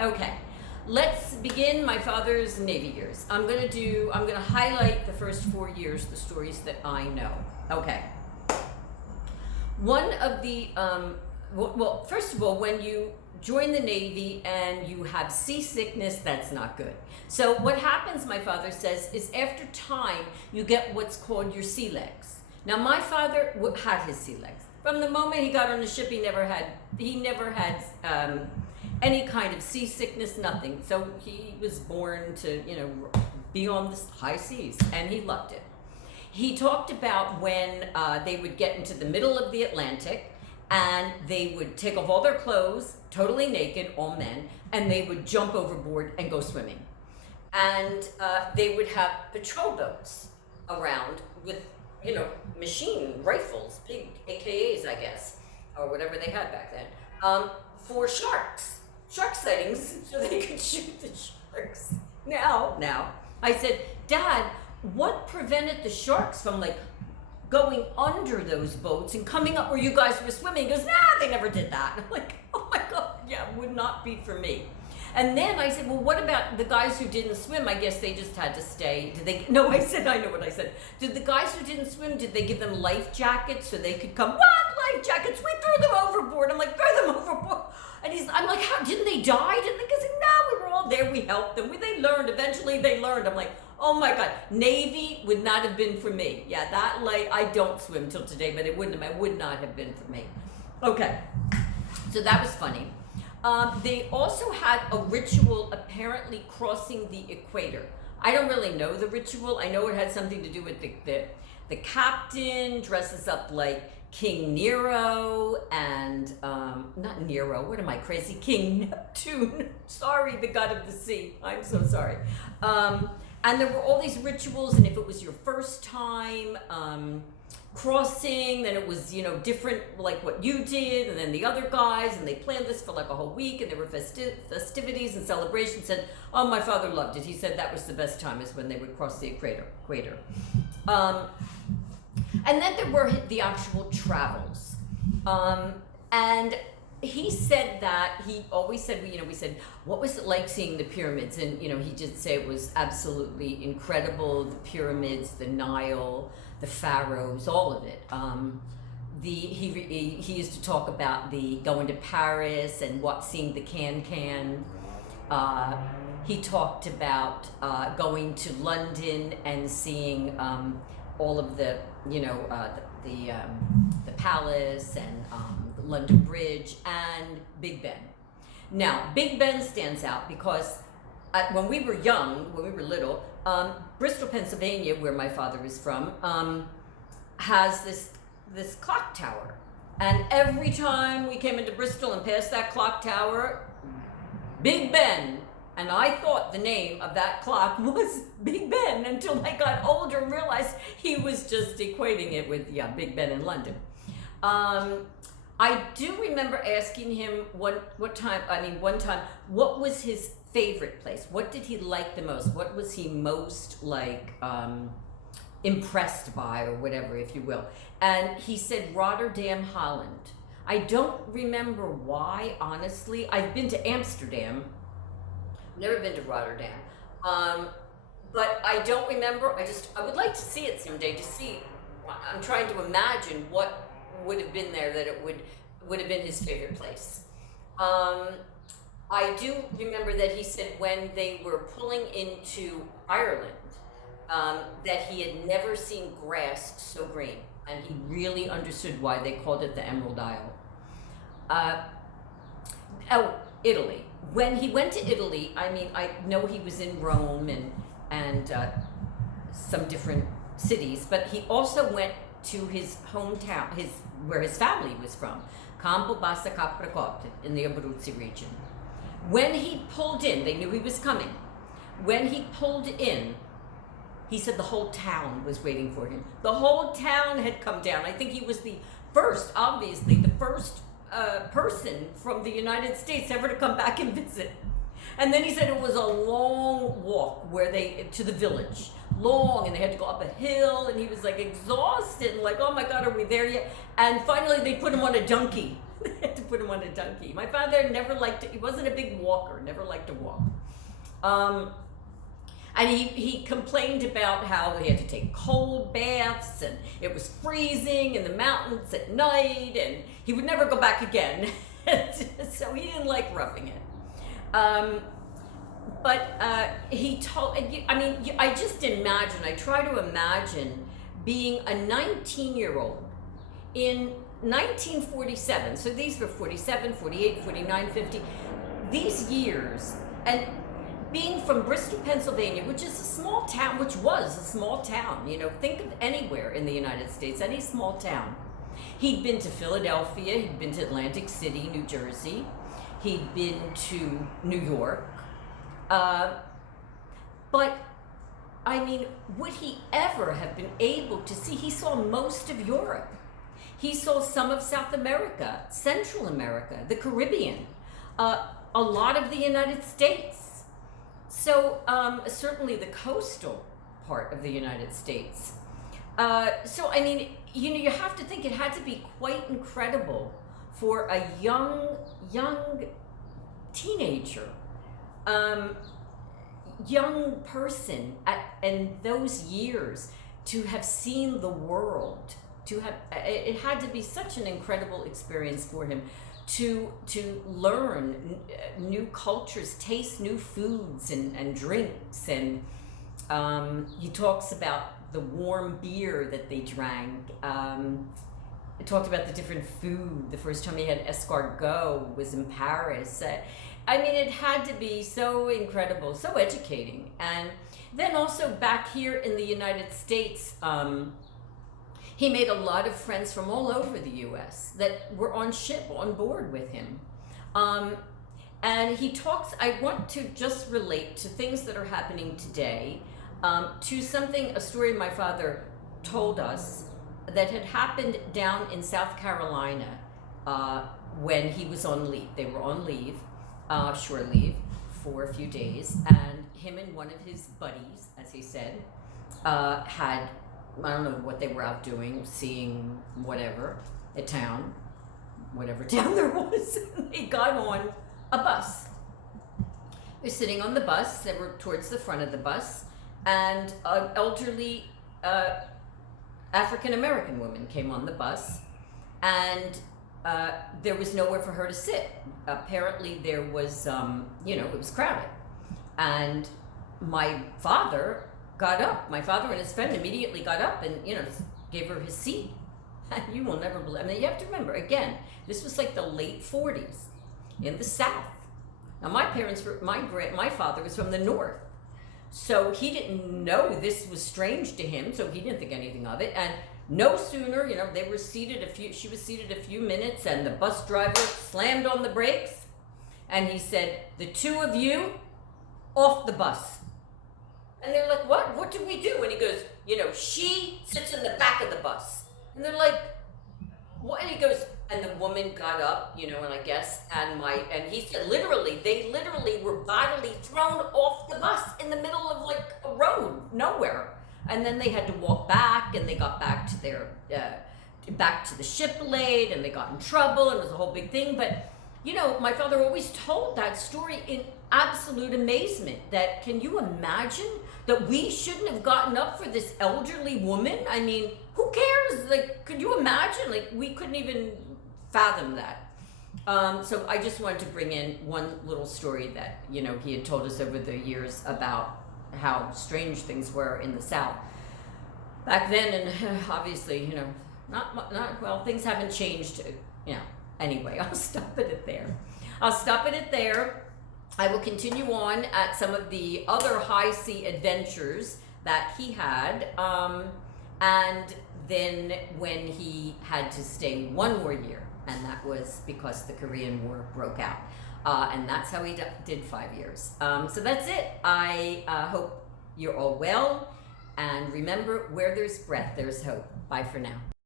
Okay, let's begin my father's Navy years. I'm gonna highlight the first 4 years, the stories that I know. Okay. One of the, well, first of all, when you join the Navy and you have seasickness, that's not good. So what happens, my father says, is after time, you get what's called your sea legs. Now, my father had his sea legs. From the moment he got on the ship, he never had any kind of seasickness, nothing. So he was born to, be on the high seas, and he loved it. He talked about when they would get into the middle of the Atlantic, and they would take off all their clothes, totally naked, all men, and they would jump overboard and go swimming. And they would have patrol boats around with, machine rifles, big AKAs, I guess, or whatever they had back then, for shark sightings, so they could shoot the sharks. Now, I said, Dad, what prevented the sharks from going under those boats and coming up where you guys were swimming? He goes, nah, they never did that. I'm like, oh my God, yeah, would not be for me. And then I said, well, what about the guys who didn't swim? I guess they just had to stay. No, I said, I know what I said. Did the guys who didn't swim, did they give them life jackets so they could come? What life jackets? We threw them overboard. I'm like, throw them overboard. And I'm like, how, didn't they die? Didn't they? Because no, we were all there. We helped them. They learned. Eventually they learned. I'm like, oh my God, Navy would not have been for me. Yeah, I don't swim till today, but it would not have been for me. Okay, so that was funny. They also had a ritual apparently crossing the equator. I don't really know the ritual. I know it had something to do with the captain dresses up like King Nero and, not Nero, what am I, crazy? King Neptune. Sorry, the god of the sea. I'm so sorry. And there were all these rituals, and if it was your first time crossing, then it was, different like what you did, and then the other guys, and they planned this for like a whole week, and there were festivities and celebrations, and oh, my father loved it. He said that was the best time, is when they would cross the equator. And then there were the actual travels. And he said that, he always said, we said, what was it like seeing the pyramids? And, he did say it was absolutely incredible, the pyramids, the Nile, the pharaohs, all of it. He used to talk about going to Paris and seeing the can. He talked about going to London and seeing all of the palace and the London Bridge and Big Ben. Now, Big Ben stands out because when we were young, when we were little, Bristol, Pennsylvania, where my father is from, has this clock tower. And every time we came into Bristol and passed that clock tower, Big Ben. And I thought the name of that clock was Big Ben until I got older and realized he was just equating it with, Big Ben in London. I do remember asking him one time, what was his favorite place? What did he like the most? What was he most impressed by, or whatever, if you will? And he said Rotterdam, Holland. I don't remember why, honestly. I've been to Amsterdam. Never been to Rotterdam. But I don't remember. I would like to see it someday to see. I'm trying to imagine what would have been there, that it would have been his favorite place. I do remember that he said when they were pulling into Ireland, that he had never seen grass so green, and he really understood why they called it the Emerald Isle. Italy. When he went to Italy, I know he was in Rome and some different cities, but he also went to his hometown, where his family was from, Campo Bassa Capricorte, in the Abruzzi region. When he pulled in, they knew he was coming. When he pulled in, he said the whole town was waiting for him. The whole town had come down. I think he was the first person from the United States ever to come back and visit. And then he said it was a long walk to the village. Long, and they had to go up a hill, and he was exhausted, and oh my God, are we there yet? And finally they put him on a donkey, They had to put him on a donkey. My father never liked it. He wasn't a big walker, never liked to walk. And he complained about how he had to take cold baths and it was freezing in the mountains at night and he would never go back again. So he didn't like roughing it. But he told, I mean, I just imagine, I try to imagine being a 19-year-old in 1947. So these were 47, 48, 49, 50. These years, and being from Bristol, Pennsylvania, which is a small town, which was a small town, you know, think of anywhere in the United States, any small town. He'd been to Philadelphia, he'd been to Atlantic City, New Jersey, he'd been to New York. But, I mean, would he ever have been able to see? He saw most of Europe. He saw some of South America, Central America, the Caribbean, a lot of the United States. So certainly the coastal part of the United States. So, I mean, you know, you have to think it had to be quite incredible for a young teenager, young person in those years to have seen the world, it had to be such an incredible experience for him to learn new cultures, taste new foods and drinks. And he talks about the warm beer that they drank. He talked about the different food. The first time he had escargot was in Paris. I mean, it had to be so incredible, so educating. And then also back here in the United States, he made a lot of friends from all over the U.S. that were on board with him. And he talks, I want to just relate to things that are happening today, to a story my father told us that had happened down in South Carolina when he was on leave. They were on leave, shore leave, for a few days, and him and one of his buddies, as he said, had, I don't know what they were out doing, seeing whatever, a town, whatever town there was. They got on a bus. They're sitting on the bus, they were towards the front of the bus, and an elderly African-American woman came on the bus, and there was nowhere for her to sit. Apparently there was, it was crowded. And my father and his friend immediately got up and, gave her his seat. And you will never believe, I mean, you have to remember, again, this was like the late 40s in the South. Now my father was from the North. So he didn't know this was strange to him, so he didn't think anything of it. And no sooner, she was seated a few minutes, and the bus driver slammed on the brakes, and he said, "The two of you, off the bus." And they're like, "What? What did we do?" And he goes, "She sits in the back of the bus." And they're like, "What?" And he goes, and the woman got up, and I guess, and he said, they literally were bodily thrown off the bus in the middle of like a road, nowhere. And then they had to walk back, and they got back to back to the ship late, and they got in trouble, and it was a whole big thing. But, my father always told that story in absolute amazement, that can you imagine that we shouldn't have gotten up for this elderly woman? I mean, who cares? Like, could you imagine? Like, we couldn't even fathom that. So I just wanted to bring in one little story that, he had told us over the years about how strange things were in the South back then. And obviously, not well, things haven't changed, Anyway, I'll stop it at there. I will continue on at some of the other high sea adventures that he had. And then when he had to stay one more year, and that was because the Korean War broke out. And that's how he did 5 years. So that's it. I hope you're all well. And remember, where there's breath, there's hope. Bye for now.